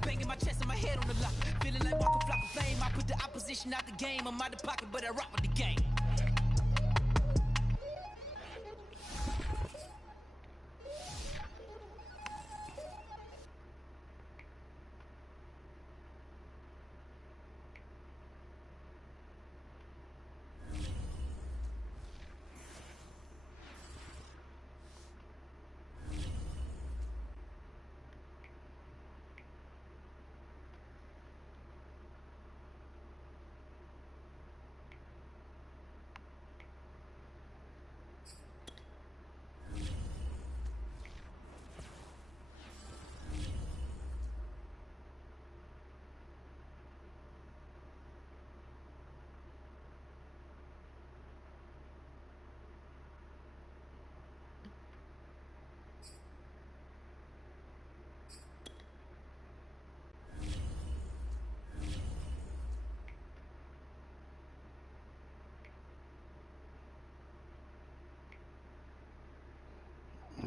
Banging my chest and my head on the lock. Feeling like Waka Flocka Flame. I put the opposition out the game. I'm out the pocket, but I rock with the game.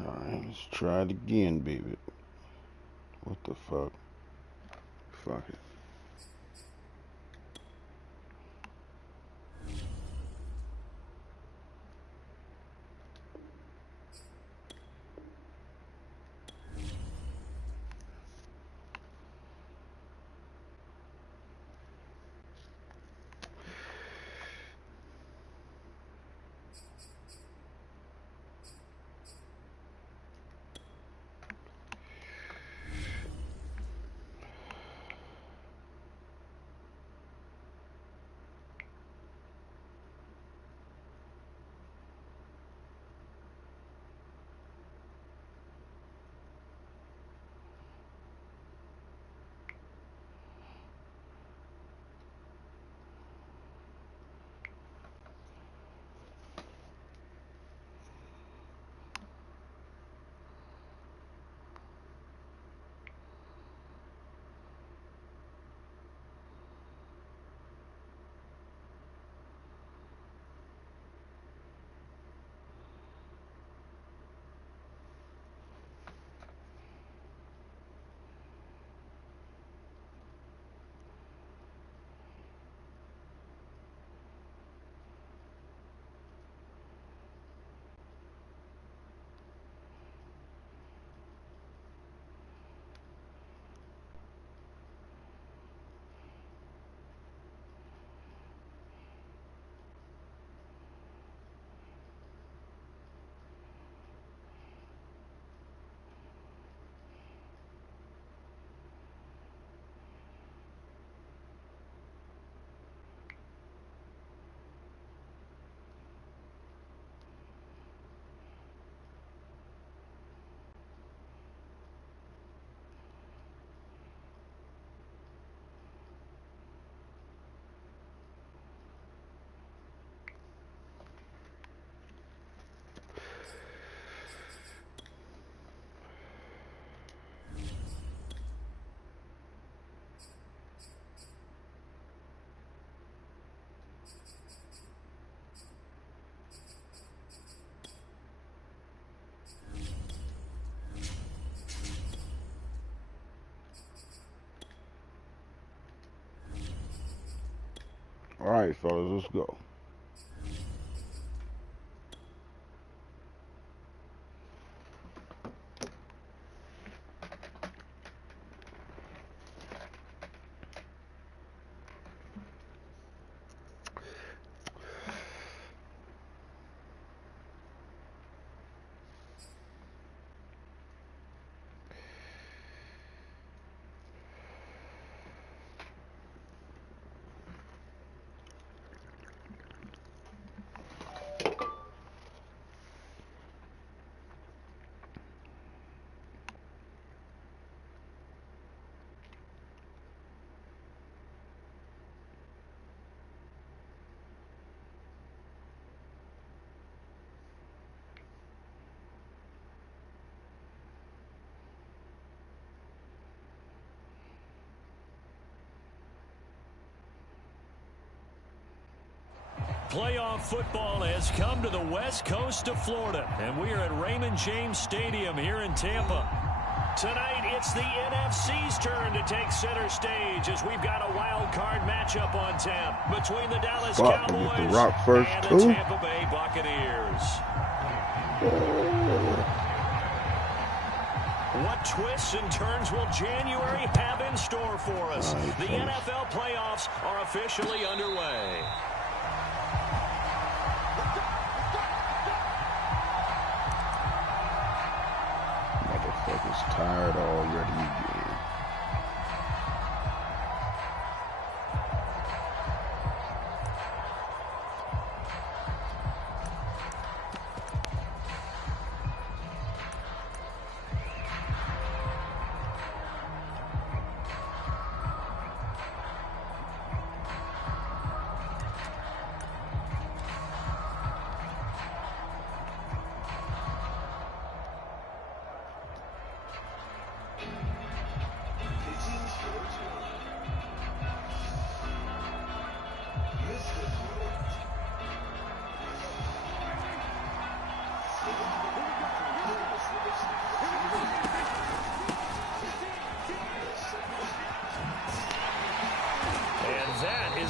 Alright, let's try it again, baby. What the fuck? Fuck it. Alright, fellas, let's go. Playoff football has come to the west coast of Florida, and we are at Raymond James Stadium here in Tampa. Tonight, it's the NFC's turn to take center stage as we've got a wild card matchup on tap between the Dallas Cowboys the Rock first and too. the Tampa Bay Buccaneers. What twists and turns will January have in store for us? The NFL playoffs are officially underway. Motherfuckers tired already again.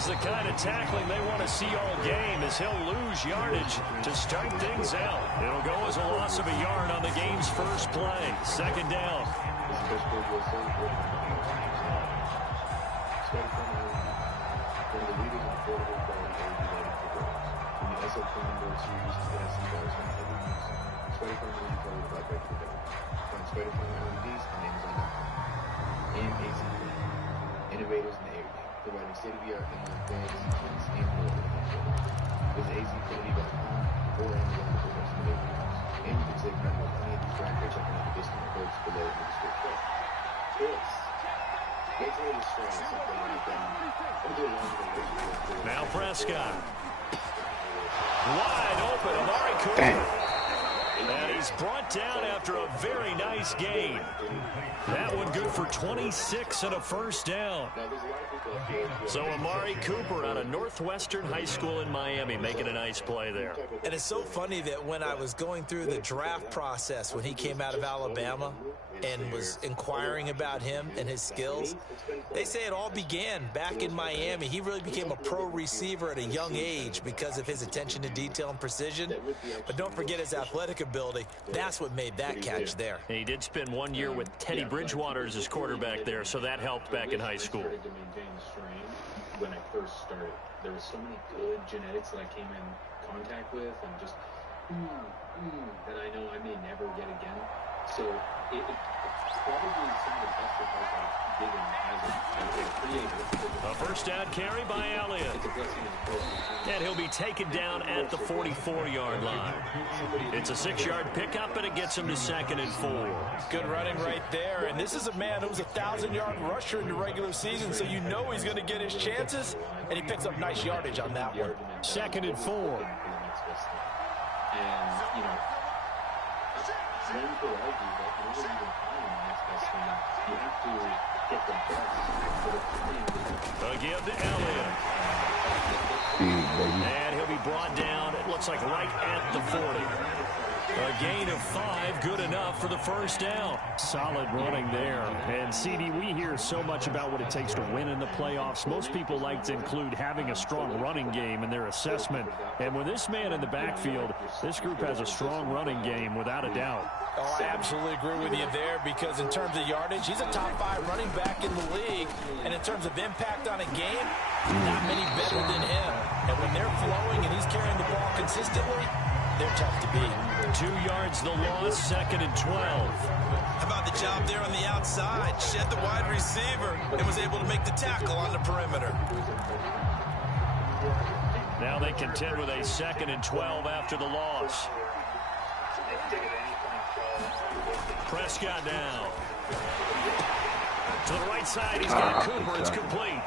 The kind of tackling they want to see all game as he'll lose yardage to start things out. It'll go as a loss of a yard on the game's first play. Second down. Innovators in the area, providing state-of-the-art inline fans, fence, and more. Visit azfinity.com or Amazon for the rest of the videos. And you can save money on any of these brands by checking out the discount codes below in the description. Chris, let's hear the strong something like that. Now Prescott. Wide open, Amari Cooper. And he's brought down after a very nice gain. That one good for 26 and a first down. So Amari Cooper out of Northwestern High School in Miami making a nice play there. And it's so funny that when I was going through the draft process when he came out of Alabama and was inquiring about him and his skills, they say it all began back in Miami. He really became a pro receiver at a young age because of his attention to detail and precision. But don't forget his athletic ability. That's what made that catch there. And he did spend 1 year with Teddy Bridgewater as his quarterback there, so that helped back in high school. When I first started, there were so many good genetics that I came in contact with and just that I know I may never get again. So it's probably some of the best advice I've given as a creator. A first down carry by Elliott. And he'll be taken down at the 44-yard line. It's a 6-yard pickup, and it gets him to 2nd and 4. Good running right there. And this is a man who was a 1,000-yard rusher in the regular season, so you know he's going to get his chances, and he picks up nice yardage on that one. 2nd and 4. And, you know, one could argue that in order to even find the next best thing, you have to get the best for the A give to Elliott. And he'll be brought down, it looks like right at the 40. A gain of 5, good enough for the first down. Solid running there. And, CD, we hear so much about what it takes to win in the playoffs. Most people like to include having a strong running game in their assessment. And with this man in the backfield, this group has a strong running game without a doubt. Oh, I absolutely agree with you there because in terms of yardage, he's a top 5 running back in the league. And in terms of impact on a game, not many better than him. And when they're flowing and he's carrying the ball consistently, they're tough to beat. 2 yards the loss, 2nd and 12. How about the job there on the outside? Shed the wide receiver and was able to make the tackle on the perimeter. Now they contend with a 2nd and 12 after the loss. Prescott down. To the right side, he's got Cooper. It's complete.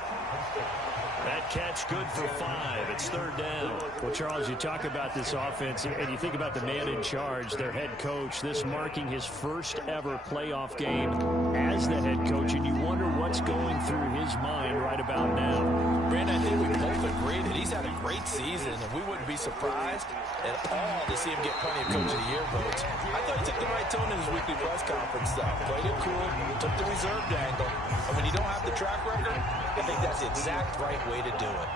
That catch good for 5. It's 3rd down. Well, Charles, you talk about this offense, and you think about the man in charge, their head coach, this marking his first ever playoff game as the head coach, and you wonder what's going through his mind right about now. Brandon, I think we both agree that he's had a great season, and we wouldn't be surprised at all to see him get plenty of Coach of the Year votes. I thought he took the right tone in his weekly press conference, though. Played it cool, took the reserved angle, and when you don't have the track record, I think that's the exact right way to do it.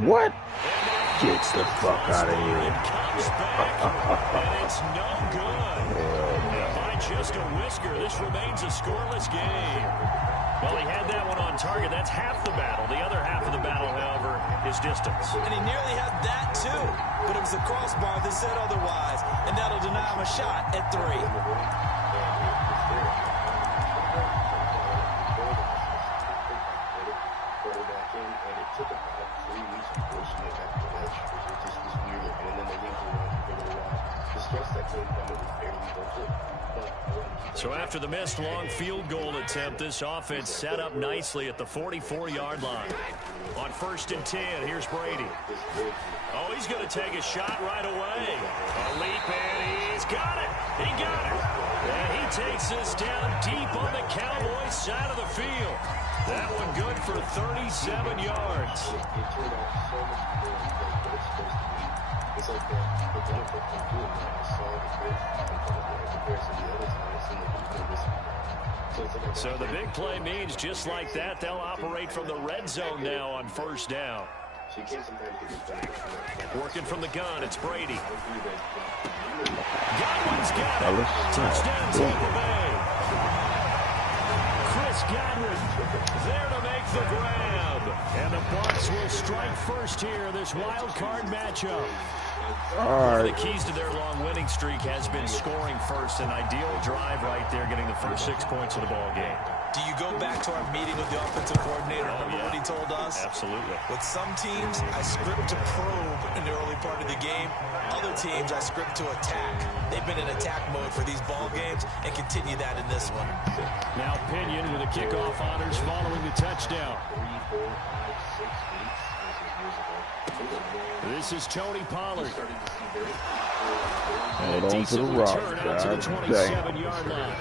What? Get the fuck out of here. Comes back, and it's no good. And by just a whisker, this remains a scoreless game. Well, he had that one on target. That's half the battle. The other half of the battle, however, is distance. And he nearly had that, too. But it was the crossbar that said otherwise. And that'll deny him a shot at 3. So after the missed long field goal attempt, this offense set up nicely at the 44-yard line. On 1st and 10, here's Brady. Oh, he's going to take a shot right away. A leap, and he's got it. He got it. And he takes this down deep on the Cowboys side of the field. That one good for 37 yards. It's like the benefit from doing that. I saw the comparison to the other time. It seemed like it was so the big play means just like that, they'll operate from the red zone now on 1st down. Working from the gun, it's Brady. Godwin's got it. Touchdown, Tampa Bay. Chris Godwin there to make the grab. And the Bucs will strike first here, this wild card matchup. One of the keys to their long winning streak has been scoring first. An ideal drive right there, getting the first 6 points of the ball game. Do you go back to our meeting with the offensive coordinator? Remember what he told us? Absolutely. With some teams, I script to probe in the early part of the game. Other teams, I script to attack. They've been in attack mode for these ball games and continue that in this one. Now Pinion with the kickoff honors following the touchdown. This is Tony Pollard. Hold on to the rock. Out to the 27-yard line.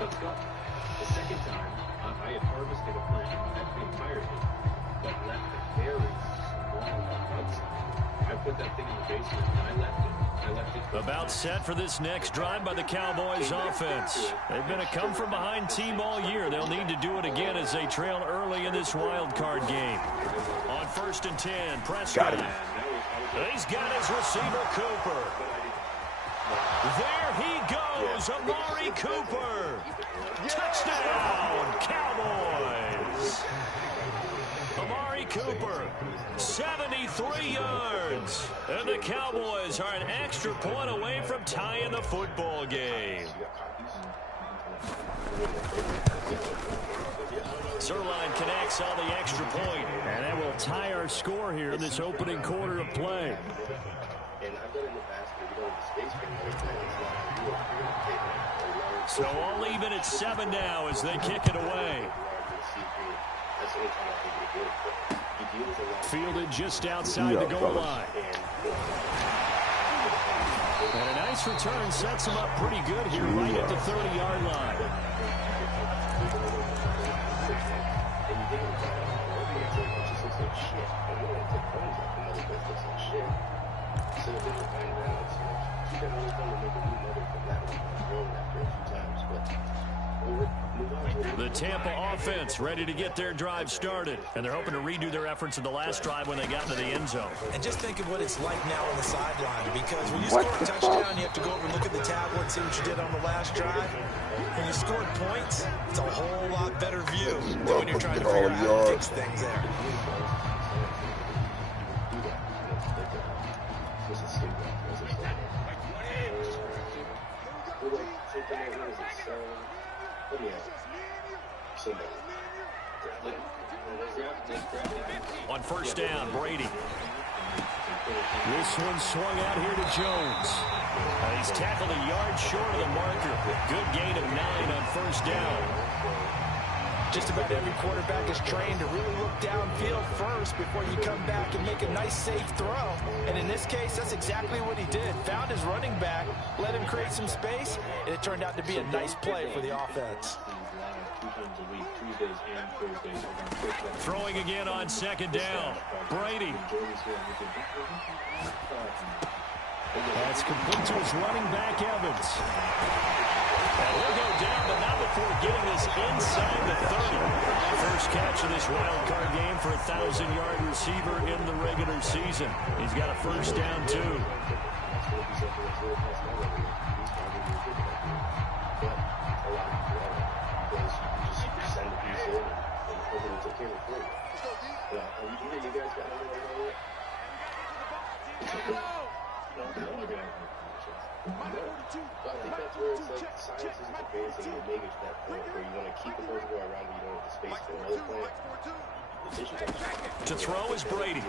Let's go. The second time, I had harvested a plant that entirely, but left a very small outside. I put that thing in the basement and I left it. About set for this next drive by the Cowboys offense. They've been a come-from-behind team all year. They'll need to do it again as they trail early in this wild card game. On 1st and 10, Prescott. He's got his receiver, Cooper. There he goes, Amari Cooper. Touchdown, Cowboys. Amari Cooper, 73 yards. And the Cowboys are an extra point away from tying the football game. Zerline connects on the extra point. And that will tie our score here in this opening quarter of play. So all even at 7 now as they kick it away. Fielded just outside the goal line. And a nice return sets him up pretty good here right at the 30-yard line. The Tampa offense ready to get their drive started. And they're hoping to redo their efforts in the last drive when they got into the end zone. And just think of what it's like now on the sideline. Because when you score a touchdown, you have to go over and look at the tablet and see what you did on the last drive. When you scored points, it's a whole lot better view than when you're trying to figure out how to fix things there. On first down, Brady. This one swung out here to Jones. He's tackled a yard short of the marker. Good gain of 9 on first down. Just about every quarterback is trained to really look downfield first before you come back and make a nice, safe throw. And in this case, that's exactly what he did. Found his running back, let him create some space, and it turned out to be a nice play for the offense. Throwing again on second down. Brady. That's complete to his running back, Evans. And he'll go down, but not before getting this inside the 30. First catch of this wild card game for a 1,000-yard receiver in the regular season. He's got a first down, too. I think that's where it's like science is advancing and making to that point where you want to keep the reservoir around you don't have the space for another play. To throw is Brady.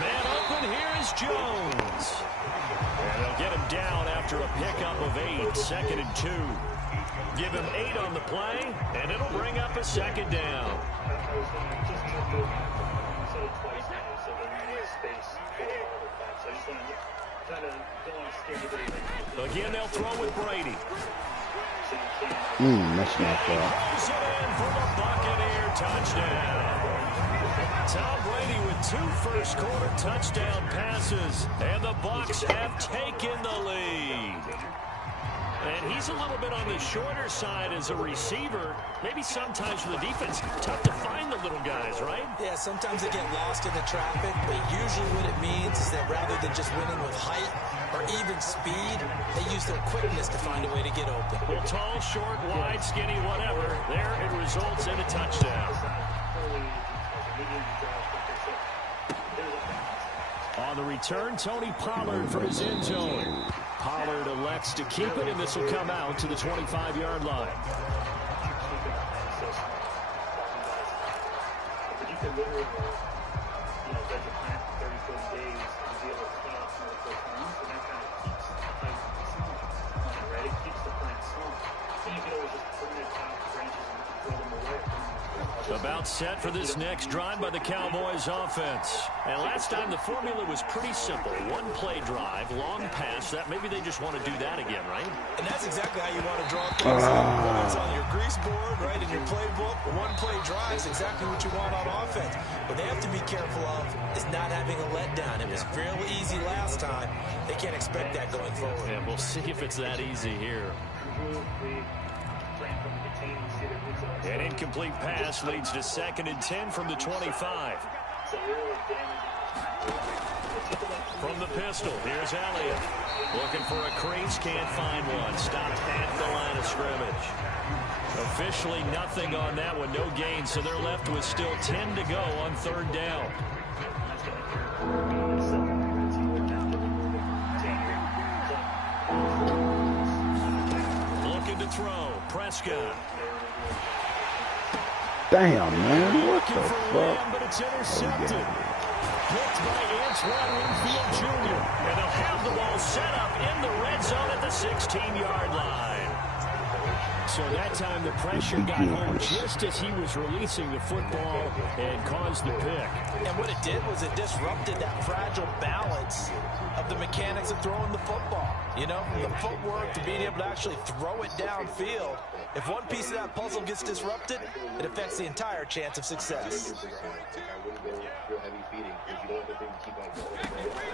Man open, here is Jones. And they'll get him down after a pickup of 8, 2nd and 2. Give him 8 on the play, and it'll bring up a second down. Again, they'll throw with Brady. That's not fair. Throws it in for the Buccaneer touchdown. Tom Brady with 2 first-quarter touchdown passes, and the Bucs have taken the lead. And he's a little bit on the shorter side as a receiver. Maybe sometimes for the defense, tough to find the little guys, right? Yeah, sometimes they get lost in the traffic, but usually what it means is that rather than just winning with height or even speed, they use their quickness to find a way to get open. Well, tall, short, wide, skinny, whatever. There it results in a touchdown. On the return, Tony Pollard from his end zone. Pollard elects to keep it, and this will come out to the 25-yard line. You can literally, veg a plant for 30, 40 days and be able to cut off multiple times, and that kind of keeps the plant strong, right? It keeps the plant strong. Then you can always just prune it out the branches and throw them away. About set for this next drive by the Cowboys offense. And last time the formula was pretty simple. 1-play drive, long pass. That maybe they just want to do that again, right? And that's exactly how you want to draw things up. Whether it's on your grease board, right, in your playbook, 1-play drive is exactly what you want on offense. What they have to be careful of is not having a letdown. It was fairly easy last time. They can't expect that going forward. And we'll see if it's that easy here. An incomplete pass leads to 2nd and 10 from the 25. From the pistol, here's Elliott. Looking for a crease, can't find one. Stopped at the line of scrimmage. Officially nothing on that one, no gain, so they're left with still 10 to go on 3rd down. Looking to throw, Prescott. Damn, man. What the fuck? But it's intercepted. Picked by Antoine Winfield Jr. And they'll have the ball set up in the red zone at the 16-yard line. So that time the pressure got home just as he was releasing the football and caused the pick. And what it did was it disrupted that fragile balance of the mechanics of throwing the football. From the footwork to being able to actually throw it downfield. If one piece of that puzzle gets disrupted, it affects the entire chance of success.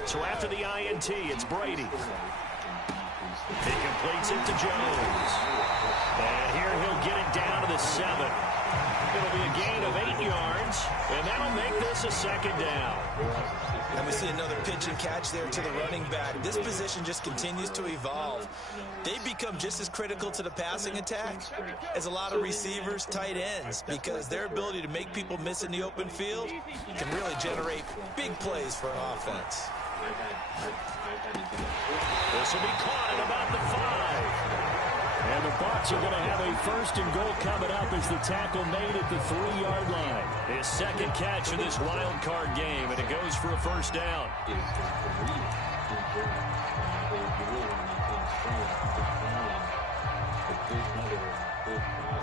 So after the INT, it's Brady. He completes it to Jones. And here he'll get it down to the 7. It'll be a gain of 8 yards, and that'll make this a 2nd down. And we see another pitch and catch there to the running back. This position just continues to evolve. They become just as critical to the passing attack as a lot of receivers, tight ends, because their ability to make people miss in the open field can really generate big plays for an offense. This will be caught at about the 5. And the Bucs are going to have a 1st and goal coming up as the tackle made at the 3-yard line. second catch of this wild card game, and it goes for a first down.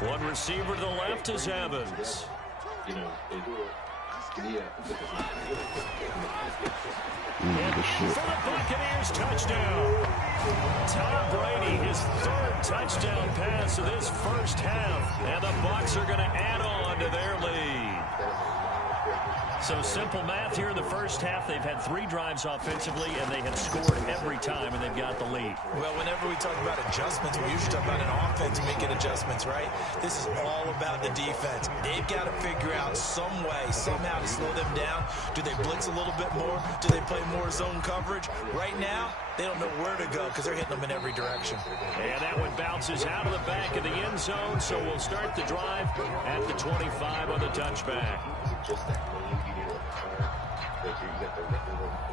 One receiver to the left is Evans. You know, For the Buccaneers, touchdown. Tom Brady, his third touchdown pass of this first half, and the Bucs are going to add on to their lead. So simple math here in the first half. They've had 3 drives offensively, and they have scored every time, and they've got the lead. Well, whenever we talk about adjustments, we usually talk about an offense making adjustments, right? This is all about the defense. They've got to figure out some way, somehow to slow them down. Do they blitz a little bit more? Do they play more zone coverage? Right now, they don't know where to go because they're hitting them in every direction. And that one bounces out of the back of the end zone, so we'll start the drive at the 25 on the touchback. Just that name you need to start. Like you got the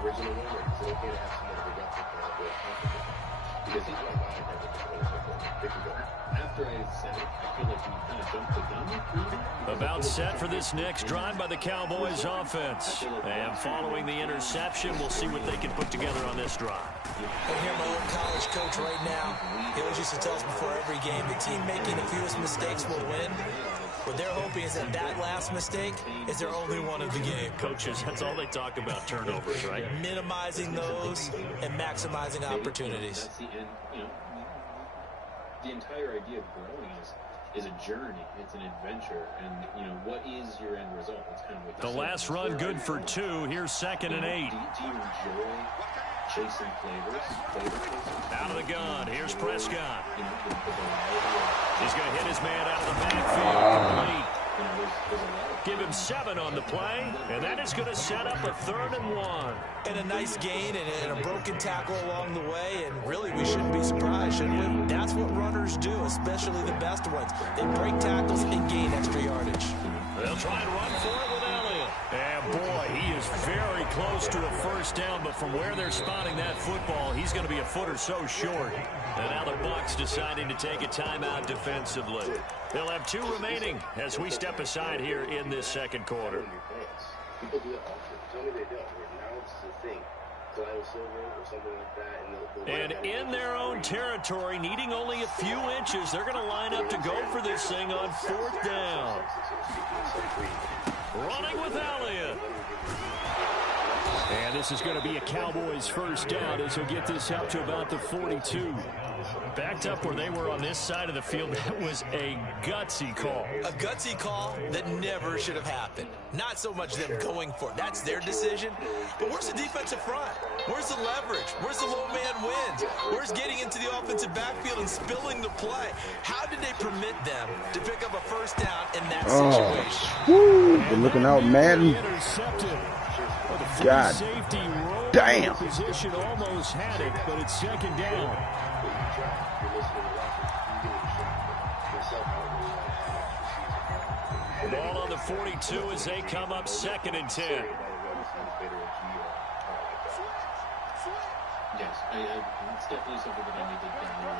original one, or is it okay to have some of the replica because he's like, after I said it, I feel like we kind of jumped the gun. About set for this next drive by the Cowboys offense. And following the interception, we'll see what they can put together on this drive. I hear my old college coach right now. He always used to tell us before every game, the team making the fewest mistakes will win. What they're hoping is that last mistake is their only one of the game. Coaches, that's all they talk about, turnovers, right? Minimizing those and maximizing opportunities. That's the end, you know, the entire idea of growing is a journey. It's an adventure. And, you know, what is your end result? That's kind of what the last run good for 2. Here's 2nd and 8. Do you enjoy chasing flavors? Out of the gun. Here's Prescott. He's going to hit his man out of the backfield. Give him 7 on the play, and that is going to set up a 3rd and 1. And a nice gain and a broken tackle along the way, and really we shouldn't be surprised, should we? That's what runners do, especially the best ones. They break tackles and gain extra yardage. They'll try and run for it with Elliott. And boy, he is very close to a first down, but from where they're spotting that football, he's going to be a foot or so short. And now the Bucs deciding to take a timeout defensively. They'll have 2 remaining as we step aside here in this second quarter. People do it often. Tell me they don't. Now it's the thing. Or something like that. And in their own territory, needing only a few inches, they're going to line up to go for this thing on 4th down. Running with Elliott. And this is going to be a Cowboys first down as he'll get this up to about the 42. Backed up where they were on this side of the field. That was a gutsy call. A gutsy call that never should have happened. Not so much them going for it. That's their decision. But where's the defensive front? Where's the leverage? Where's the low man wins? Where's getting into the offensive backfield and spilling the play? How did they permit them to pick up a first down in that situation? Woo, been looking out, Madden. God damn. Position almost had it, but it's 2nd down. Ball on the 42 as they come up 2nd and 10. Yes, it's definitely something that I need to download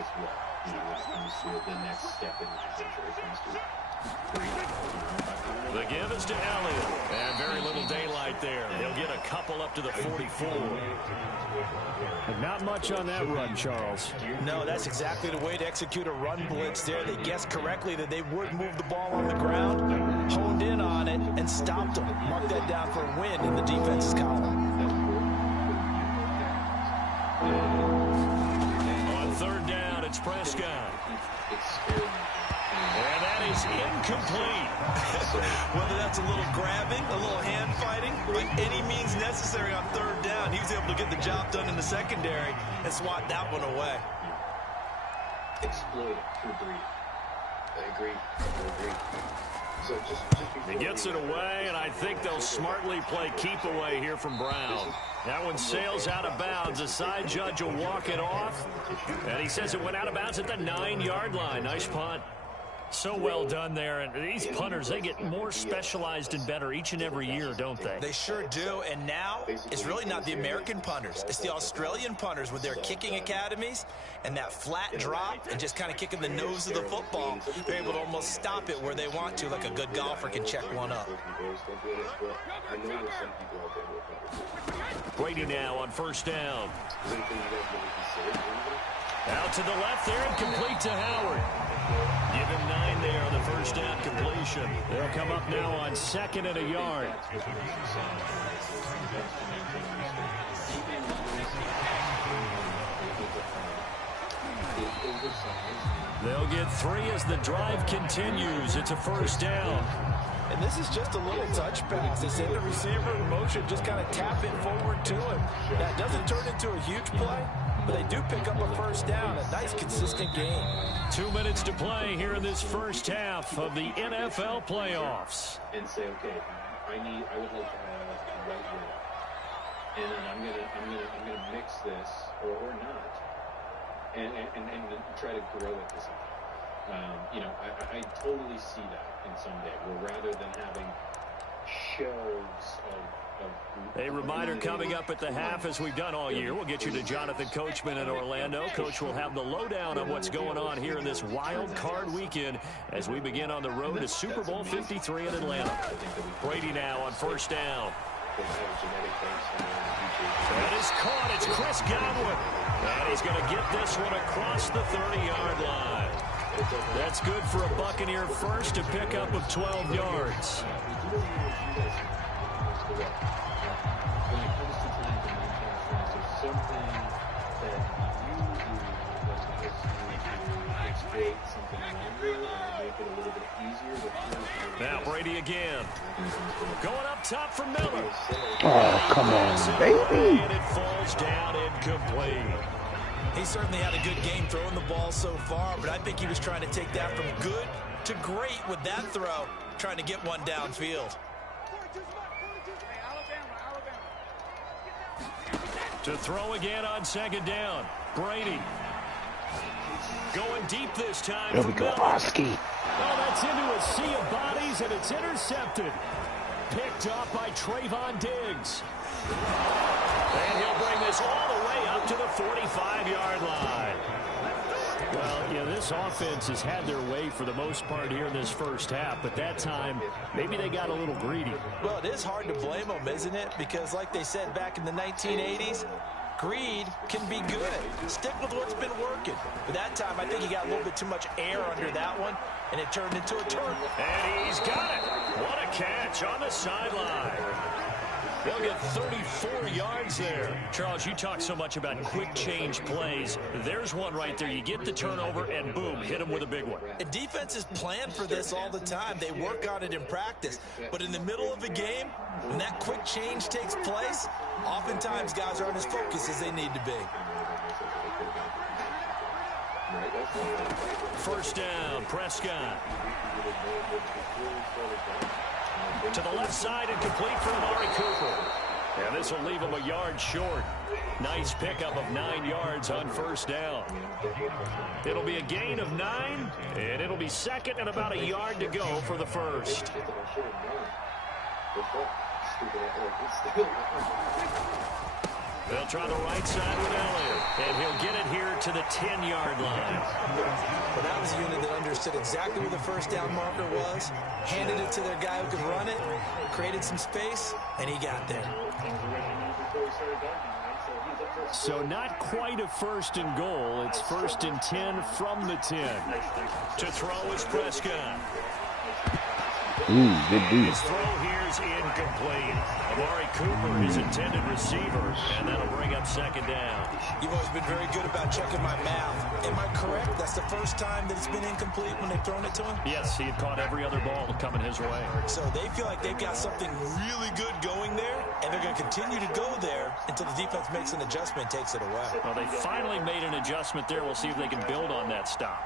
as well. You know, when it comes to the next step in my adventure, it comes to the give is to Elliott. And very little daylight there. He'll get a couple up to the 44. But not much on that run, Charles. No, that's exactly the way to execute a run blitz there. They guessed correctly that they would move the ball on the ground, honed in on it, and stopped them. Mark that down for a win in the defense's column. On 3rd down, it's Prescott. And that is incomplete. Whether that's a little grabbing, a little hand fighting, by any means necessary on 3rd down, he was able to get the job done in the secondary and swat that one away. Exploit to a degree. I agree. So just he gets it away, and I think they'll smartly play keep away here from Brown. That one sails out of bounds. The side judge will walk it off, and he says it went out of bounds at the 9-yard line. Nice punt. So well done there. And these punters, they get more specialized and better each and every year, don't they? They sure do. And now it's really not the American punters. It's the Australian punters with their kicking academies and that flat drop and just kind of kicking the nose of the football. They're able to almost stop it where they want to, like a good golfer can check one up. Brady now on first down. Out to the left there and complete to Howard. Give him 9 there on the first down completion. They'll come up now on 2nd and a yard. They'll get 3 as the drive continues. It's a first down. And this is just a little touch pass. They send the receiver in motion, just kind of tap it forward to him. That doesn't turn into a huge play, but they do pick up a first down. A nice, consistent game. 2 minutes to play here in this first half of the NFL playoffs. And say, okay, I would like to have right here, and then I'm gonna mix this or not, and try to grow it to something. I totally see that in some day, where rather than having shows of a reminder coming up at the half, as we've done all year. We'll get you to Jonathan Coachman in Orlando. Coach will have the lowdown on what's going on here in this wild card weekend as we begin on the road to Super Bowl 53 in Atlanta. Brady now on first down. That is caught. It's Chris Godwin. And he's going to get this one across the 30-yard line. That's good for a Buccaneer first, to pick up of 12 yards. When it comes to trying to make there's something that you do that exploit something longer or make it a little bit easier. Now Brady again. Going up top for Miller. Oh, come on, baby. And it falls down incomplete. He certainly had a good game throwing the ball so far, but I think he was trying to take that from good to great with that throw, trying to get one downfield. To throw again on 2nd down. Brady. Going deep this time. There we go, Oski. Oh, that's into a sea of bodies, and it's intercepted. Picked up by Trayvon Diggs. And he'll bring this all the way up to the 45-yard line. Well, this offense has had their way for the most part here in this first half, but that time, maybe they got a little greedy. Well, it is hard to blame them, isn't it? Because like they said back in the 1980s, greed can be good. Stick with what's been working. But that time, I think he got a little bit too much air under that one, and it turned into a turn. And he's got it. What a catch on the sideline. They'll get 34 yards there. Charles, you talk so much about quick change plays. There's one right there. You get the turnover, and boom, hit him with a big one. And defenses plan for this all the time. They work on it in practice. But in the middle of a game, when that quick change takes place, oftentimes guys aren't as focused as they need to be. First down, Prescott. To the left side and complete for Amari Cooper. And this will leave him a yard short. Nice pickup of 9 yards on first down. It'll be a gain of 9, and it'll be 2nd and about a yard to go for the first. They'll try the right side with Elliott, and he'll get it here to the 10-yard line. Well, that was a unit that understood exactly where the first down marker was, handed it to their guy who could run it, created some space, and he got there. So not quite a 1st and goal. It's 1st and 10 from the 10. To throw is Prescott. Good dude. His throw here's incomplete. Amari Cooper, his intended receiver, and that'll bring up 2nd down. You've always been very good about checking my math. Am I correct? That's the first time that it's been incomplete when they've thrown it to him? Yes, he had caught every other ball coming his way. So they feel like they've got something really good going there, and they're going to continue to go there until the defense makes an adjustment and takes it away. Well, they finally made an adjustment there. We'll see if they can build on that stop.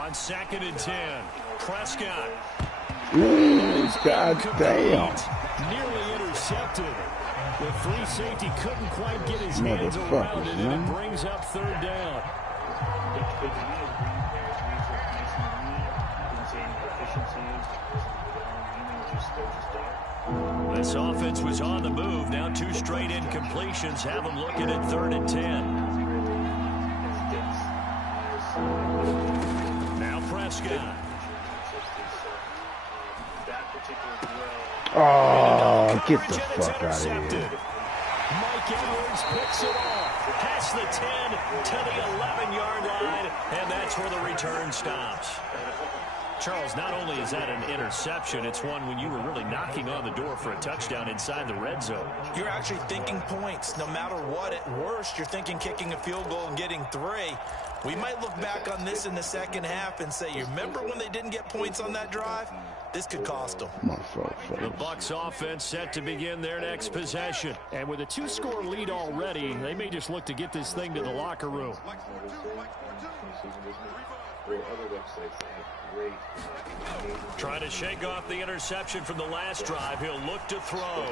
On 2nd and 10, Prescott. Ooh, God damn. Nearly intercepted. The free safety couldn't quite get his hands around it, and it brings up 3rd down. looked good to me as a green pair. Reads looked nice and lean. Didn't see any deficiencies. They're just there. This offense was on the move. Now 2 straight incompletions have them looking at 3rd and 10. Now Prescott. Oh, get the fuck out of here. Mike Edwards picks it off. Past the 10 to the 11-yard line, and that's where the return stops. Charles, not only is that an interception, it's one when you were really knocking on the door for a touchdown inside the red zone. You're actually thinking points. No matter what, at worst, you're thinking kicking a field goal and getting 3. We might look back on this in the second half and say, you remember when they didn't get points on that drive? This could cost them. The Bucs offense set to begin their next possession. And with a 2-score lead already, they may just look to get this thing to the locker room. Trying to shake off the interception from the last drive. He'll look to throw.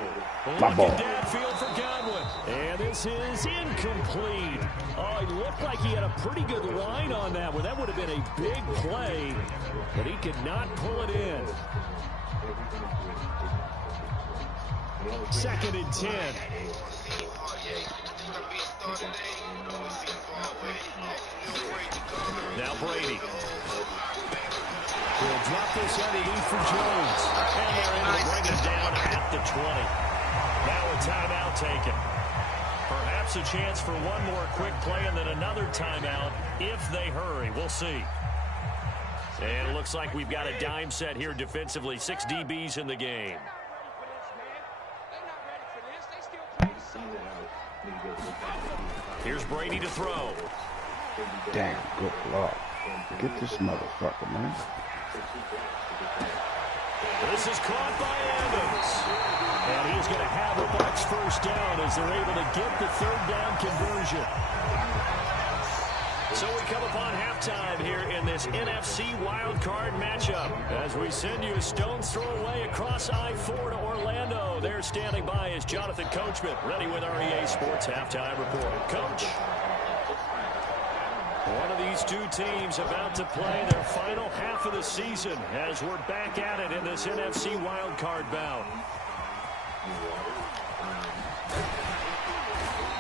Looking downfield for Godwin. And this is incomplete. Oh, it looked like he had a pretty good line on that one. That would have been a big play, but he could not pull it in. 2nd and 10. Now Brady. He'll drop this underneath for Jones. And they're able to bring it down at the 20. Now a timeout taken. Perhaps a chance for one more quick play and then another timeout if they hurry. We'll see. And it looks like we've got a dime set here defensively. 6 DBs in the game. Here's Brady to throw. Damn, good luck. Get this motherfucker, man. This is caught by Evans. And he's going to have the Bucs first down as they're able to get the 3rd down conversion. So we come upon halftime here in this NFC Wildcard matchup as we send you a stone's throw away across I-4 to Orlando. There standing by is Jonathan Coachman, ready with our EA Sports Halftime Report. Coach. One of these 2 teams about to play their final half of the season as we're back at it in this NFC Wildcard bout.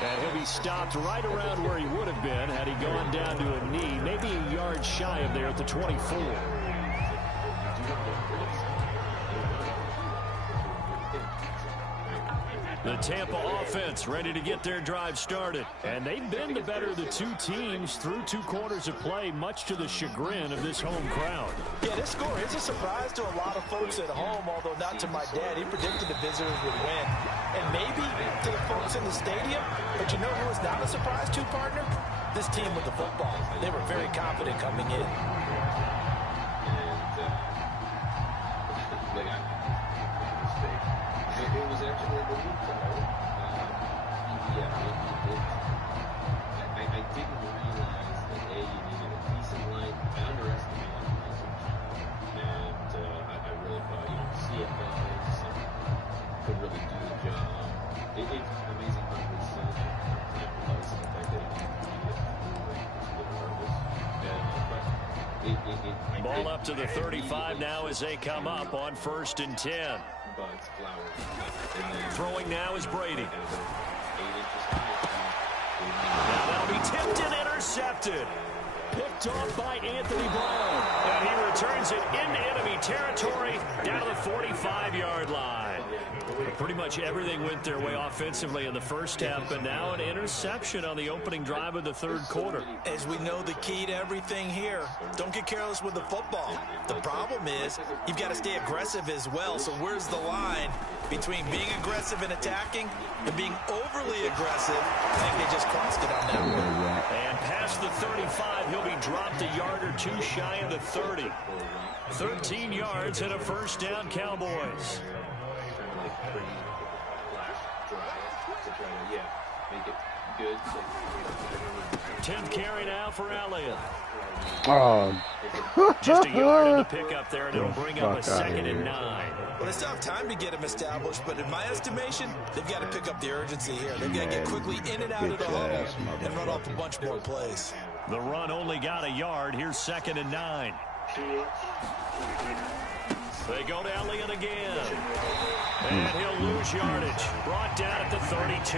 And he'll be stopped right around where he would have been had he gone down to a knee, maybe a yard shy of there at the 24. The Tampa offense ready to get their drive started. And they've been the better of the 2 teams through 2 quarters of play, much to the chagrin of this home crowd. Yeah, this score is a surprise to a lot of folks at home, although not to my dad. He predicted the visitors would win. And maybe to the folks in the stadium. But you know who was not a surprise to, partner? This team with the football. They were very confident coming in. It was actually a relief to know. I didn't realize that you needed a decent line. I underestimated the message. And I really thought, CFLs could really do the job. It's amazing how this sacrifice and the fact that it was nervous. Ball up to the 35 now as they come up on 1st and 10. Throwing now is Brady. Now that'll be tipped and intercepted. Picked off by Anthony Brown. And he returns it into enemy territory down to the 45-yard line. Pretty much everything went their way offensively in the first half, but now an interception on the opening drive of the 3rd quarter. As we know, the key to everything here, don't get careless with the football. The problem is you've got to stay aggressive as well. So where's the line between being aggressive and attacking and being overly aggressive? I think they just crossed it on that one. And past the 35, he'll be dropped a yard or 2 shy of the 30. 13 yards and a first down, Cowboys. 10th carry now for Elliott. Oh. Just a yard in the pickup there, and it'll bring up a 2nd and 9. Well, they still have time to get him established, but in my estimation, they've got to pick up the urgency here. They've got to get quickly in and out of the hole and run off a bunch more plays. The run only got a yard. Here's 2nd and 9. They go to Elliott again. And he'll lose yardage. Brought down at the 32.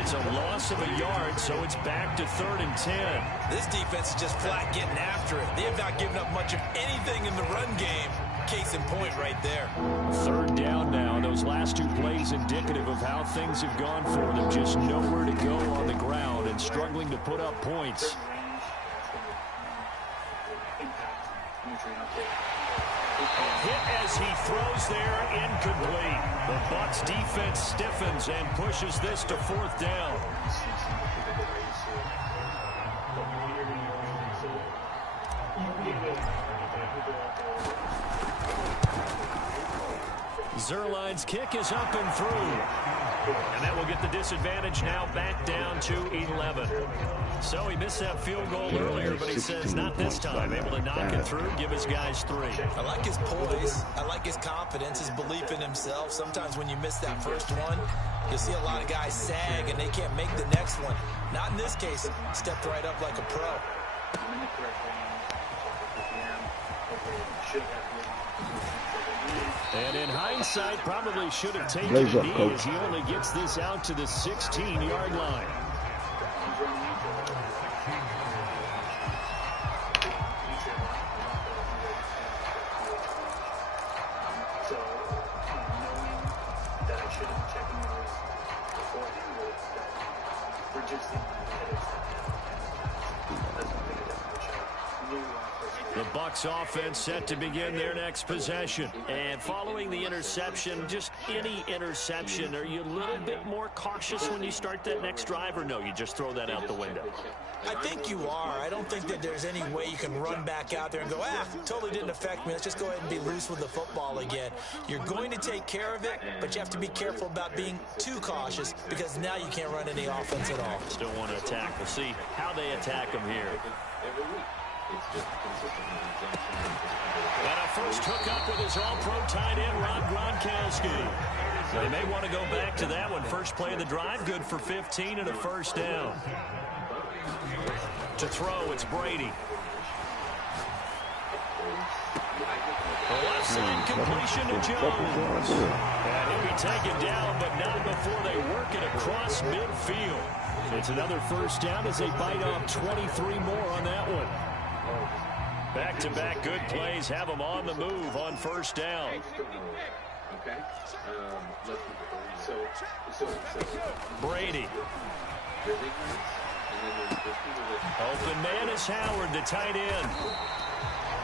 It's a loss of a yard, so it's back to 3rd and 10. This defense is just flat getting after it. They have not given up much of anything in the run game. Case in point right there. 3rd down now. Those last 2 plays indicative of how things have gone for them. Just nowhere to go on the ground and struggling to put up points. Hit as he throws there, incomplete. The Bucs defense stiffens and pushes this to 4th down. Zerline's kick is up and through. And that will get the disadvantage now back down to 11. So he missed that field goal earlier, but he says not this time. Able to knock it through, give his guys 3. I like his poise. I like his confidence, his belief in himself. Sometimes when you miss that first one, you'll see a lot of guys sag and they can't make the next one. Not in this case. Stepped right up like a pro. And in hindsight, probably should have taken a knee as he only gets this out to the 16-yard line. The Bucs offense set to begin their next possession. And following the interception, just any interception, are you a little bit more cautious when you start that next drive, or no, you just throw that out the window? I think you are. I don't think that there's any way you can run back out there and go, totally didn't affect me. Let's just go ahead and be loose with the football again. You're going to take care of it, but you have to be careful about being too cautious because now you can't run any offense at all. Still want to attack. We'll see how they attack him here. And a first hookup with his all-pro tight end, Rob Gronkowski. They may want to go back to that one. First play of the drive, good for 15 and a first down. To throw, it's Brady. The left side completion to Jones. And he'll be taken down, but not before they work it across midfield. It's another first down as they bite off 23 more on that one. Back-to-back good plays have them on the move on first down. Brady. Open man is Howard, the tight end.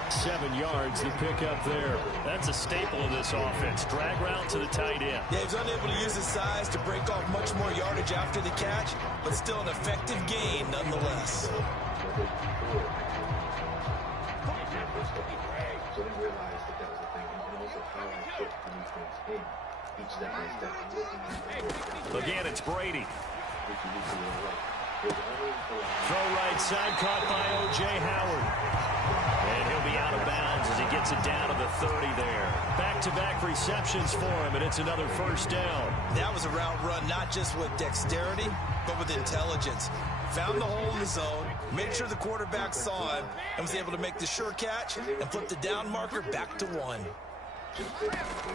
7 yards to pick up there. That's a staple of this offense. Drag route to the tight end. Yeah, he's unable to use his size to break off much more yardage after the catch, but still an effective gain nonetheless. Again, it's Brady. Throw right side, caught by O.J. Howard. And he'll be out of bounds as he gets it down to the 30 there. Back-to-back receptions for him, and it's another first down. That was a route run not just with dexterity, but with intelligence. Found the hole in the zone, made sure the quarterback saw him, and was able to make the sure catch and flip the down marker back to 1.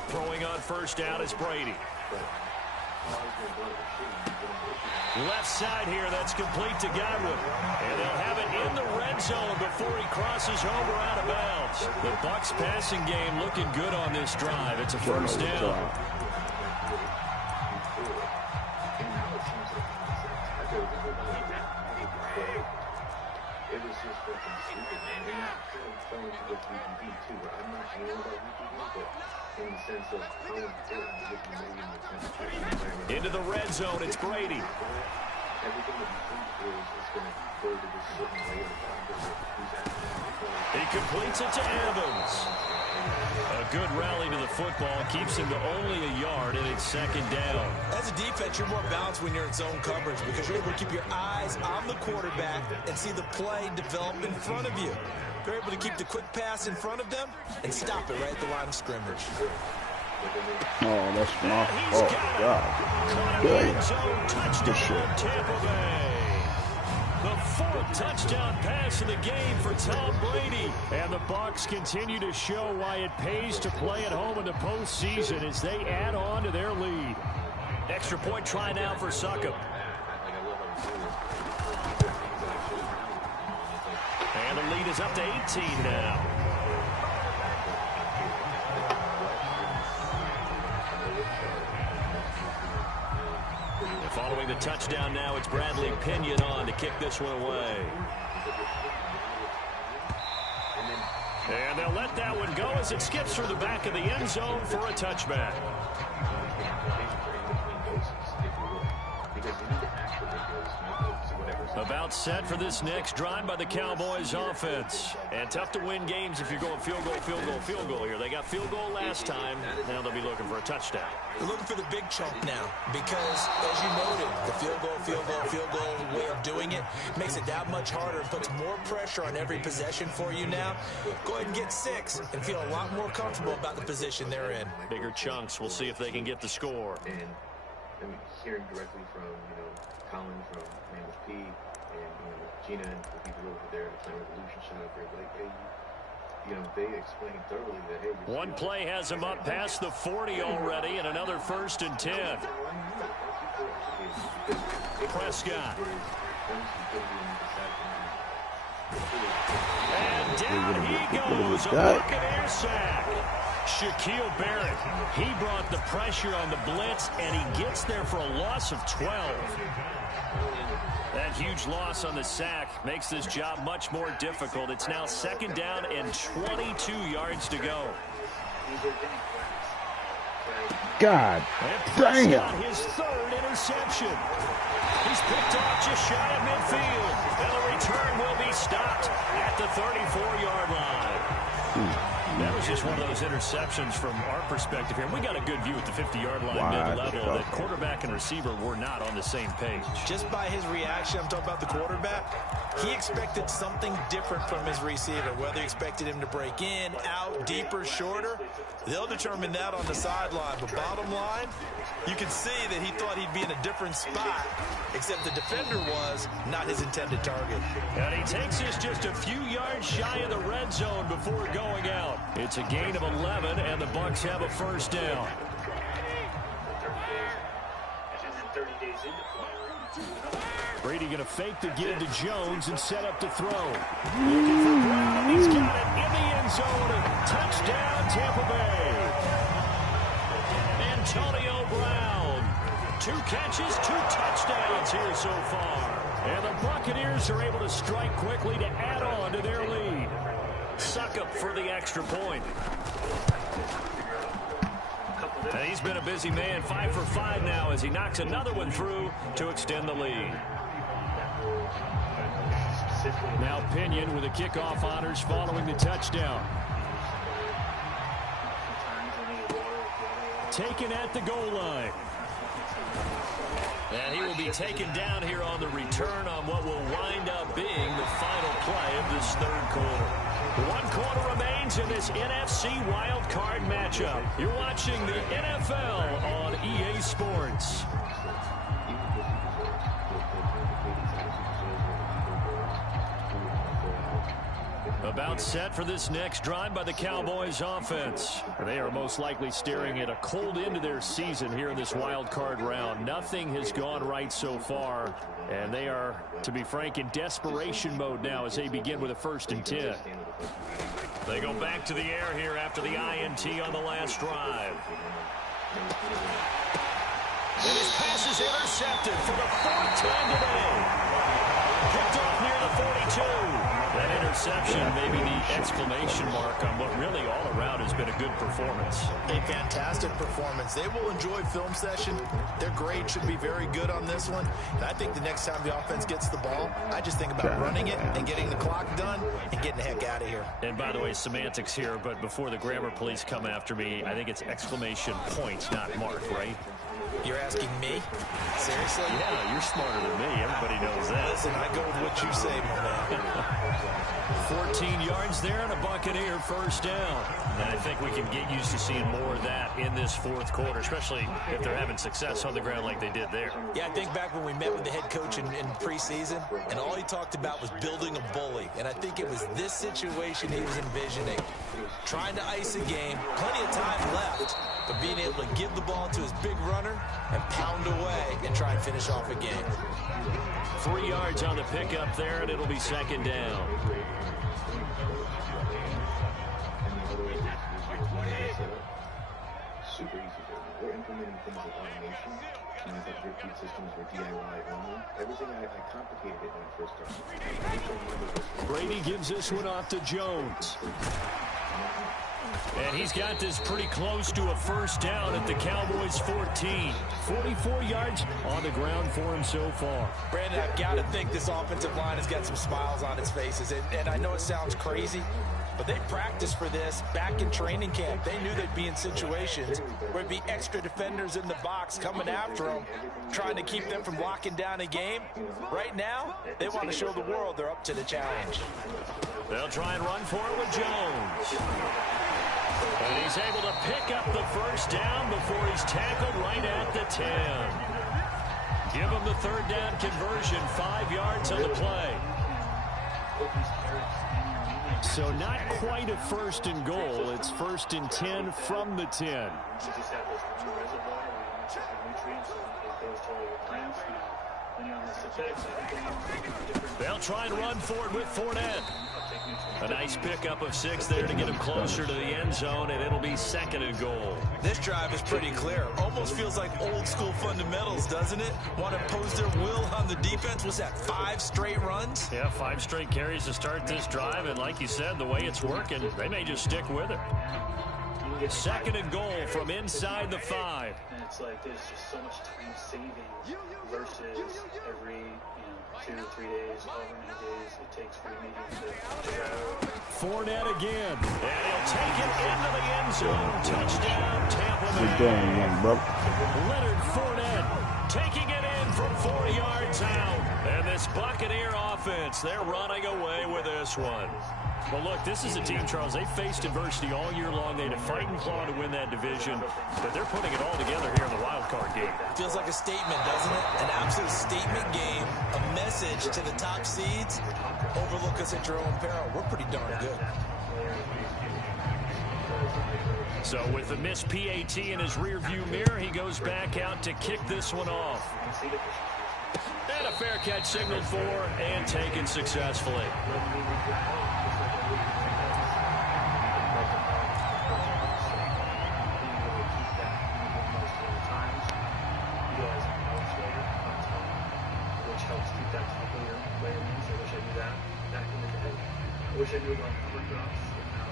Throwing on first down is Brady. Left side here, that's complete to Godwin. And they'll have it in the red zone before he crosses over out of bounds. The Bucs passing game looking good on this drive. It's a first down. Into the red zone, it's Brady. He completes it to Evans. A good rally to the football keeps him to only a yard, and it's second down. As a defense, you're more balanced when you're in zone coverage because you're able to keep your eyes on the quarterback and see the play develop in front of you. You're able to keep the quick pass in front of them and stop it right at the line of scrimmage. Oh, that's my fault. God. Touchdown, Tampa Bay. The fourth touchdown pass of the game for Tom Brady. And the Bucs continue to show why it pays to play at home in the postseason as they add on to their lead. Extra point try now for Succop. And the lead is up to 18 now. Following the touchdown now, it's Bradley Pinion on to kick this one away. And they'll let that one go as it skips through the back of the end zone for a touchback. About set for this next drive by the Cowboys offense. And tough to win games if you're going field goal, field goal, field goal here. They got field goal last time. Now they'll be looking for a touchdown. They're looking for the big chunk now because, as you noted, the field goal way of doing it makes it that much harder and puts more pressure on every possession for you now. Go ahead and get 6 and feel a lot more comfortable about the position they're in. Bigger chunks. We'll see if they can get the score. And I mean, hearing directly from, Colin from Ramos P and, Gina and the people over there, the Plan Revolution shop, they're like, hey, they explained thoroughly that, hey, one play has him up past the 40 already, and another 1st and 10. Prescott. And down he goes, a Buccaneer sack. Shaquille Barrett, he brought the pressure on the blitz, and he gets there for a loss of 12. That huge loss on the sack makes this job much more difficult. It's now 2nd down and 22 yards to go. God damn. damn. His 3rd interception. He's picked off just shy of midfield. And the return will be stopped at the 34-yard line. That was just one of those interceptions from our perspective here. We got a good view at the 50-yard line mid-level that quarterback and receiver were not on the same page. Just by his reaction, I'm talking about the quarterback, he expected something different from his receiver. Whether he expected him to break in, out, deeper, shorter, they'll determine that on the sideline. But bottom line, you can see that he thought he'd be in a different spot, except the defender was not his intended target. And he takes us just a few yards shy of the red zone before going out. It's a gain of 11, and the Bucs have a 1st down. Brady going to fake the give to Jones and set up to throw. Looking for Brown, and he's got it in the end zone. Touchdown, Tampa Bay. Antonio Brown. 2 catches, 2 touchdowns here so far. And the Buccaneers are able to strike quickly to add on to their lead. Succop for the extra point. And he's been a busy man, 5 for 5 now as he knocks another one through to extend the lead. Now Pinion with the kickoff honors following the touchdown. Taken at the goal line. And he will be taken down here on the return on what will wind up being the final play of this 3rd quarter. 1 quarter remains in this NFC Wildcard matchup. You're watching the NFL on EA Sports. About set for this next drive by the Cowboys offense. They are most likely staring at a cold end to their season here in this wild card round. Nothing has gone right so far, and they are, to be frank, in desperation mode now as they begin with a 1st and 10. They go back to the air here after the INT on the last drive. And his pass is intercepted for the 4th time today. Picked off near the 42. That interception may be the exclamation mark on what really all around has been a good performance. A fantastic performance. They will enjoy film session. Their grade should be very good on this one. And I think the next time the offense gets the ball, I just think about running it and getting the clock done and getting the heck out of here. And by the way, semantics here, but before the grammar police come after me, I think it's exclamation point, not mark, right? You're asking me? Seriously? Yeah, you're smarter than me. Everybody knows that. Listen, I go with what you say, my man. 14 yards there and a Buccaneer first down. And I think we can get used to seeing more of that in this fourth quarter, especially if they're having success on the ground like they did there. Yeah, I think back when we met with the head coach in preseason, and all he talked about was building a bully. And I think it was this situation he was envisioning. Trying to ice a game, plenty of time left, but being able to give the ball to his big runner and pound away and try and finish off a game. 3 yards on the pickup there, and it'll be second down. Super easy for them. We're implementing things like automation. And I thought repeat systems were DIY only. Everything I complicated it when I first started. Brady gives this one off to Jones. And he's got this pretty close to a first down at the Cowboys 14. 44 yards on the ground for him so far. Brandon, I've got to think this offensive line has got some smiles on its faces. And I know it sounds crazy, but they practiced for this back in training camp. They knew they'd be in situations where there'd be extra defenders in the box coming after them, trying to keep them from locking down a game. Right now, they want to show the world they're up to the challenge. They'll try and run for it with Jones. And he's able to pick up the first down before he's tackled right at the 10. Give him the third down conversion, 5 yards on the play. So not quite a first and goal. It's first and 10 from the 10. You just have this one reservoir where you have nutrients and it goes to all your plants. When you're on the synthetic side of things, they'll try and run for it with Fournette. A nice pickup of 6 there to get him closer to the end zone, and it'll be second and goal. This drive is pretty clear. Almost feels like old school fundamentals, doesn't it? Want to impose their will on the defense. What's that, 5 straight runs? Yeah, 5 straight carries to start this drive, and like you said, the way it's working, they may just stick with it. Second and goal from inside the 5. And it's like there's just so much time saving versus every 2 or 3 days, however many days it takes for the medium to travel. Fournette again, and he'll take it into the end zone. Touchdown, Tampa Bay. Good game, young bro. Leonard Fournette taking it in from 4 yards out. And this Buccaneer offense, they're running away with this one. Well, look, this is a team, Charles, they faced adversity all year long. They had to fight and claw to win that division, but they're putting it all together here in the wild card game. Feels like a statement, doesn't it? An absolute statement game, a message to the top seeds. Overlook us at your own peril. We're pretty darn good. So with the missed PAT in his rearview mirror, he goes back out to kick this one off. And a fair catch signaled for and taken successfully. I wish I knew about cover crops and how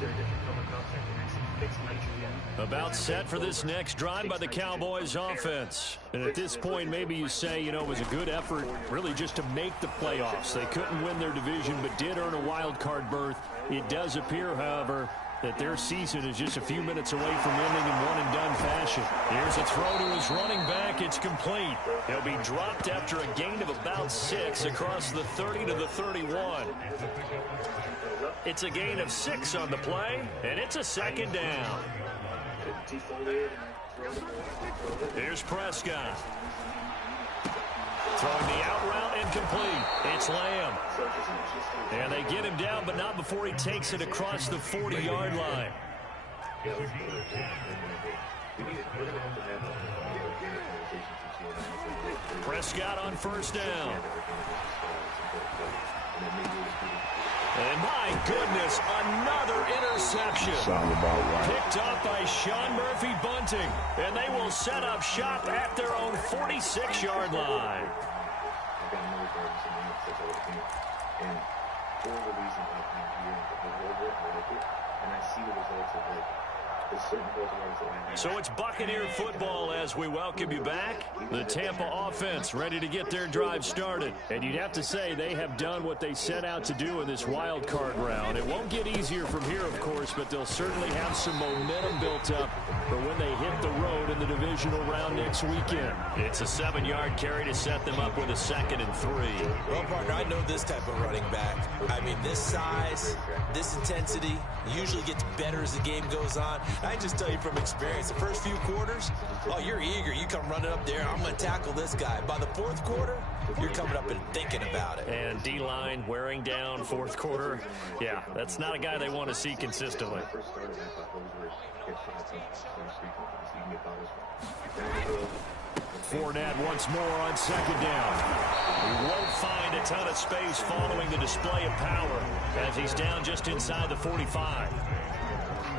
there are different cover crops that can actually fix nitrogen. About set for this next drive by the Cowboys offense. And at this point, maybe you say, you know, it was a good effort really just to make the playoffs. They couldn't win their division but did earn a wild card berth. It does appear, however, that their season is just a few minutes away from ending in one-and-done fashion. Here's a throw to his running back. It's complete. He'll be dropped after a gain of about 6 across the 30 to the 31. It's a gain of 6 on the play, and it's a second down. Here's Prescott. Throwing the out route incomplete. It's Lamb. And they get him down, but not before he takes it across the 40-yard line. Prescott on first down. And my goodness, another interception. Sound about right. Picked up by Sean Murphy Bunting. And they will set up shop at their own 46-yard line. And for the reason I'm here in the over, I like it, and I see the results of like the So it's Buccaneer football as we welcome you back. The Tampa offense ready to get their drive started. And you'd have to say they have done what they set out to do in this wild card round. It won't get easier from here, of course, but they'll certainly have some momentum built up for when they hit the road in the divisional round next weekend. It's a 7-yard carry to set them up with a 2nd and 3. Well, partner, I know this type of running back. I mean, this size, this intensity usually gets better as the game goes on. I just tell you from experience, the first few quarters, oh, you're eager. You come running up there, I'm going to tackle this guy. By the 4th quarter, you're coming up and thinking about it. And D-line wearing down 4th quarter. Yeah, that's not a guy they want to see consistently. Fournette once more on 2nd down. He won't find a ton of space following the display of power as he's down just inside the 45.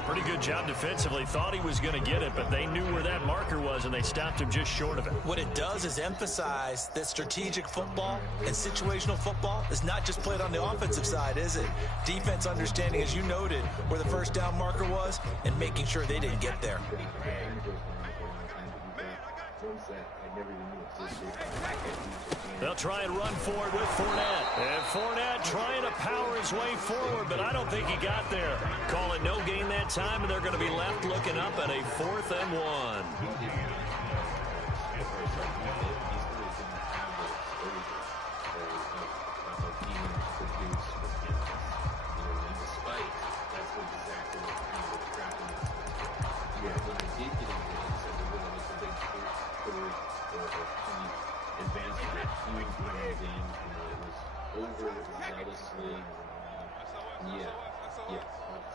Pretty good job defensively. Thought he was going to get it, but they knew where that marker was, and they stopped him just short of it. What it does is emphasize that strategic football and situational football is not just played on the offensive side, is it? Defense understanding, as you noted, where the first down marker was and making sure they didn't get there. They'll try and run forward with Fournette. And Fournette trying to power his way forward, but I don't think he got there. Call it no gain that time, and they're going to be left looking up at a 4th and 1.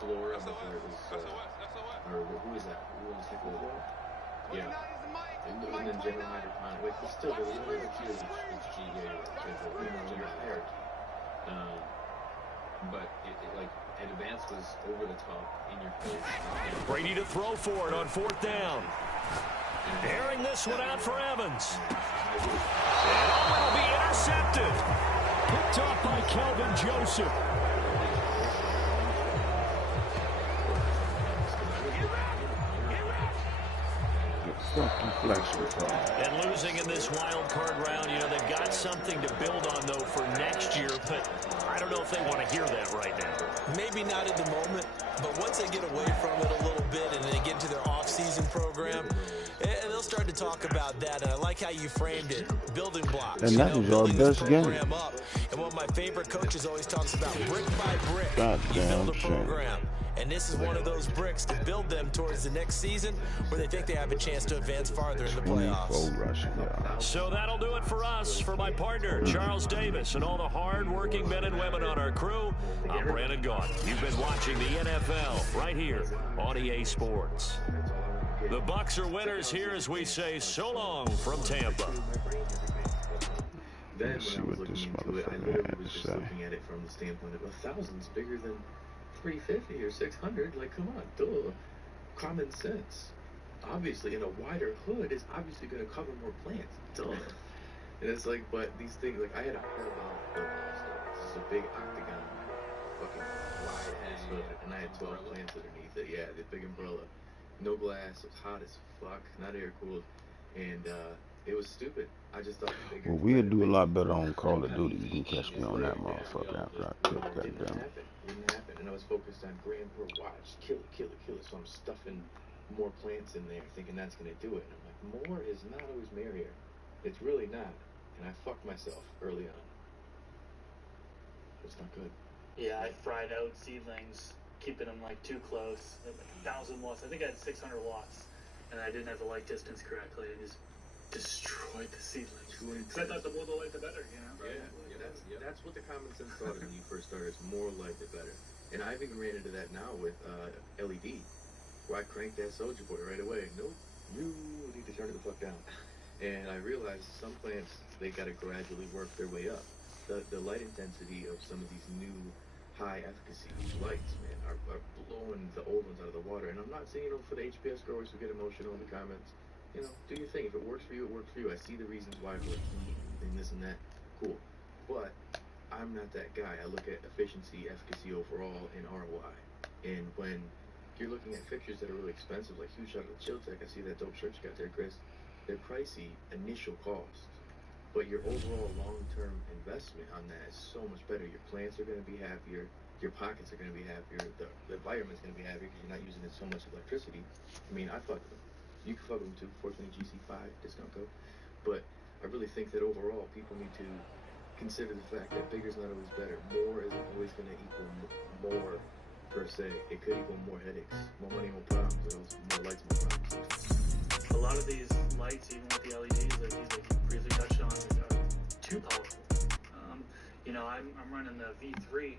Flora before it was, or who was that? Who was the goal? Yeah. And then General Hydroponic, like, but still, the only thing here is it's GA, you're hired. But like, advance was over the top, in your face. Brady to throw for it on 4th down. Airing this one out for Evans. And will be intercepted. Picked off by Kelvin Joseph. And losing in this wild card round, you know, they've got something to build on, though, for next year, but I don't know if they want to hear that right now. Maybe not at the moment, but once they get away from it a little bit and they get into their off-season program, and they'll start to talk about that. And I like how you framed it, building blocks. And that was our best game. Up. And one of my favorite coaches always talks about brick by brick, you Goddamn build a program. And this is one of those bricks to build them towards the next season where they think they have a chance to advance farther in the playoffs. So that'll do it for us. For my partner, Charles Davis, and all the hard-working men and women on our crew, I'm Brandon Gaudin. You've been watching the NFL right here on EA Sports. The Bucs are winners here as we say so long from Tampa. Then when I was looking into it, I literally was just looking at it from the standpoint of 1,000's bigger than 350 or 600. Like, come on, duh. Common sense. Obviously, in a wider hood is obviously going to cover more plants. Duh. And it's like, but these things, like, I had a parabolic hood. This is a big octagon, fucking wide ass hood, and I had 12 plants underneath it. Yeah, the big umbrella. No glass. It was hot as fuck. Not air cooled. And it was stupid. I just thought bigger. Well, we'll do a lot better on Call of Duty. You can catch me on that motherfucker after I kill that damn. Didn't happen. And I was focused on grand per watch. Kill it, kill it, kill it. So I'm stuffing more plants in there, thinking that's going to do it. And I'm like, more is not always merrier. It's really not. And I fucked myself early on. It's not good. Yeah, I fried out seedlings, keeping them like too close. Like 1,000 watts. I think I had 600 watts, and I didn't have the light distance correctly. I just destroyed the seedlings. Because I thought the more the light, the better. You know? Yeah, that's what the common sense thought when you first started. It's more light, the better. And I've even ran into that now with LED, where I cranked that Soldier Boy right away. Nope, you need to turn it the fuck down. And I realized some plants, they got to gradually work their way up. The light intensity of some of these new high efficacy lights, man, are blowing the old ones out of the water. And I'm not saying, for the HPS growers who get emotional in the comments, do your thing. If it works for you, it works for you. I see the reasons why it works for me and this and that. Cool. But I'm not that guy. I look at efficiency, efficacy overall, and ROI. And when you're looking at fixtures that are really expensive, like huge shot of Chill Tech. I see that dope shirt you got there, Chris. They're pricey initial cost, but your overall long-term investment on that is so much better. Your plants are going to be happier. Your pockets are going to be happier. The environment's going to be happier because you're not using so much electricity. I mean, I fuck with them. You can fuck with them too. 420 GC5 discount code. But I really think that overall, people need to consider the fact that bigger is not always better. More isn't always going to equal more per se. It could equal more headaches, more money, more problems, but also more lights, more problems. A lot of these lights, even with the LEDs, like you briefly touched on, are too powerful. I'm running the V3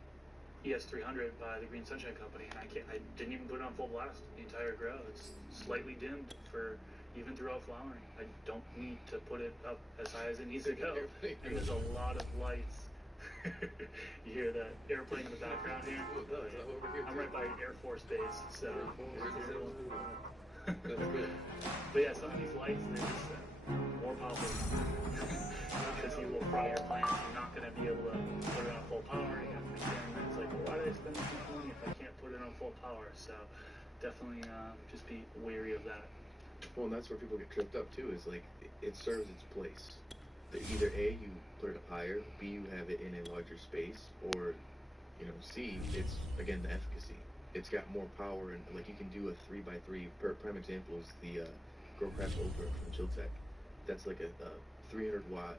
ES300 by the Green Sunshine Company, and I didn't even put it on full blast the entire grow. It's slightly dimmed for even throughout flowering. I don't need to put it up as high as it needs to go. And there's a lot of lights. You hear that airplane in the background here? I'm right by Air Force Base, so. But yeah, some of these lights, they're just more powerful because you will fry your plants. You're not going to be able to put it on full power. You have to understand that it's like, well, why did I spend this much money if I can't put it on full power? So definitely just be wary of that. Well, and that's where people get tripped up too, is like it serves its place. Either A, you put it up higher, B, you have it in a larger space, or C, it's again the efficacy. It's got more power, and like you can do a 3x3. Prime example is the Growcraft Ultra from Chill Tech. That's like a 300 watt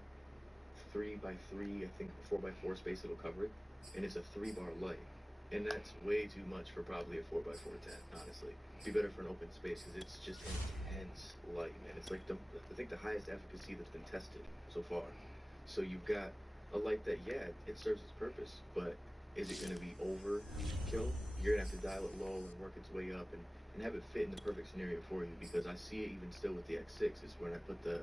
3x3, I think 4x4 space it'll cover it, and it's a 3-bar light. And that's way too much for probably a 4x4 tent, honestly. It'd be better for an open space because it's just intense light, man. It's like I think the highest efficacy that's been tested so far. So you've got a light that, yeah, it serves its purpose, but is it going to be overkill? You're going to have to dial it low and work its way up and have it fit in the perfect scenario for you, because I see it even still with the X6 is when I put the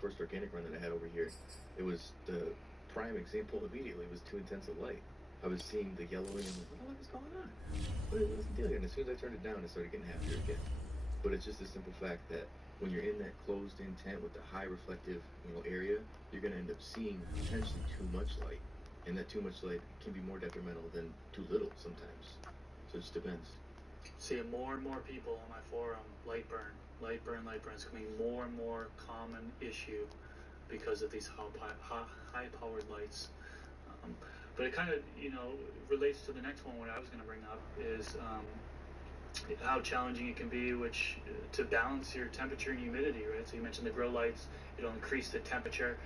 first organic run that I had over here. It was the prime example immediately. It was too intense a light. I was seeing the yellowing and I'm like, what the fuck is going on? What's the deal here? And as soon as I turned it down, it started getting happier again. But it's just the simple fact that when you're in that closed-in tent with the high reflective area, you're going to end up seeing potentially too much light. And that too much light can be more detrimental than too little sometimes. So it just depends. Seeing more and more people on my forum, light burn. It's becoming more and more common issue because of these high-powered lights. But it kind of, relates to the next one. What I was going to bring up is how challenging it can be, to balance your temperature and humidity, right? So you mentioned the grow lights. It'll increase the temperature.